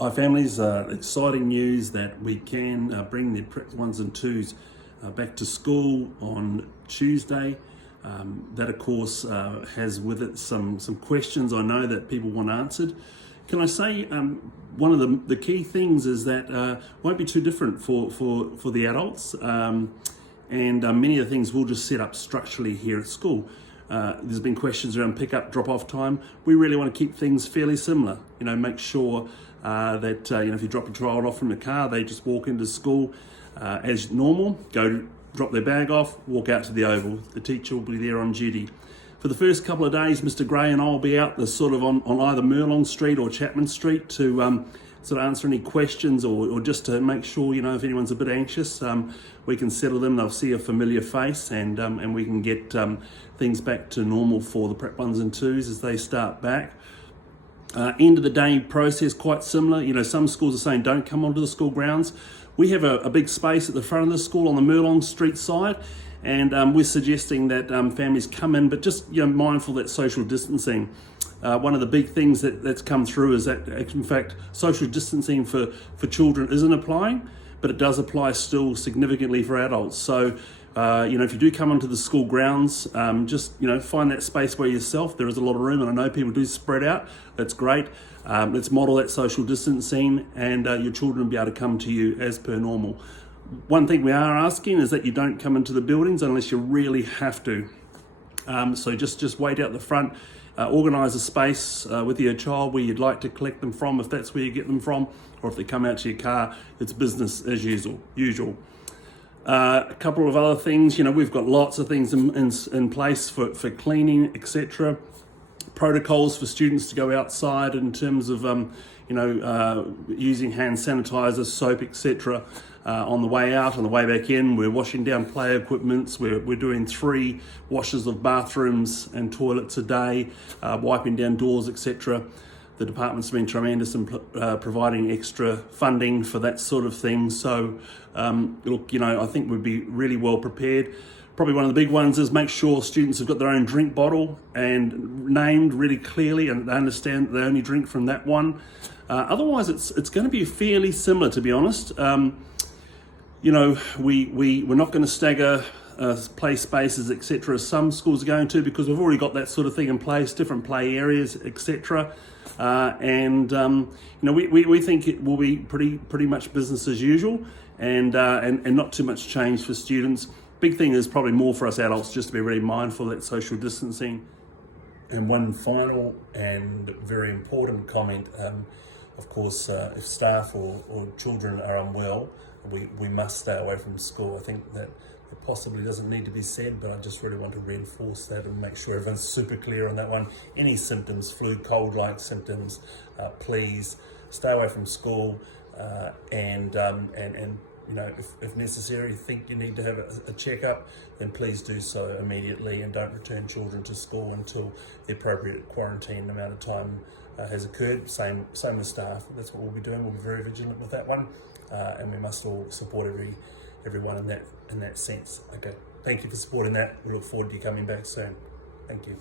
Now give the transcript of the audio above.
Hi families, exciting news that we can bring the Prep 1s and 2s back to school on Tuesday. That of course has with it some questions I know that people want answered. Can I say one of the key things is that won't be too different for the adults, and many of the things we'll just set up structurally here at school. There's been questions around pick-up, drop-off time. We really want to keep things fairly similar. Make sure that if you drop your child off from the car, they just walk into school as normal, go drop their bag off, walk out to the oval. The teacher will be there on duty. For the first couple of days, Mr. Gray and I will be out on either Merlong Street or Chapman Street to sort of answer any questions or just to make sure, if anyone's a bit anxious, we can settle them. They'll see a familiar face and we can get things back to normal for the Prep 1s and 2s as they start back. End of the day process quite similar. Some schools are saying don't come onto the school grounds. We have a big space at the front of the school on the Merlong Street side, and we're suggesting that families come in, but just mindful that social distancing. One of the big things that's come through is that in fact social distancing for children isn't applying, but it does apply still significantly for adults. So if you do come onto the school grounds, just find that space by yourself. There is a lot of room, and I know people do spread out. That's great. Let's model that social distancing, and your children will be able to come to you as per normal. One thing we are asking is that you don't come into the buildings unless you really have to. So just wait out the front. Organise a space with your child where you'd like to collect them from, if that's where you get them from, or if they come out to your car, it's business as usual. A couple of other things, we've got lots of things in place for cleaning, etc. Protocols for students to go outside in terms of, using hand sanitizer, soap, etc. On the way out, on the way back in, we're washing down play equipments. We're doing 3 washes of bathrooms and toilets a day, wiping down doors, etc. The department's been tremendous in providing extra funding for that sort of thing. So, I think we'd be really well prepared. Probably one of the big ones is make sure students have got their own drink bottle and named really clearly, and they understand that they only drink from that one. Otherwise, it's going to be fairly similar, to be honest. We're not going to stagger play spaces, etc. Some schools are going to, because we've already got that sort of thing in place, different play areas, etc. We think it will be pretty much business as usual, and not too much change for students. Big thing is probably more for us adults, just to be really mindful of that social distancing. And one final and very important comment, of course, if staff or children are unwell, we must stay away from school. I think that it possibly doesn't need to be said, but I just really want to reinforce that and make sure everyone's super clear on that one. Any symptoms, flu, cold-like symptoms, please stay away from school, and if necessary, think you need to have a checkup, then please do so immediately, and don't return children to school until the appropriate quarantine amount of time has occurred. Same with staff. That's what we'll be doing. We'll be very vigilant with that one, and we must all support everyone in that sense. Okay, thank you for supporting that. We look forward to you coming back soon. Thank you.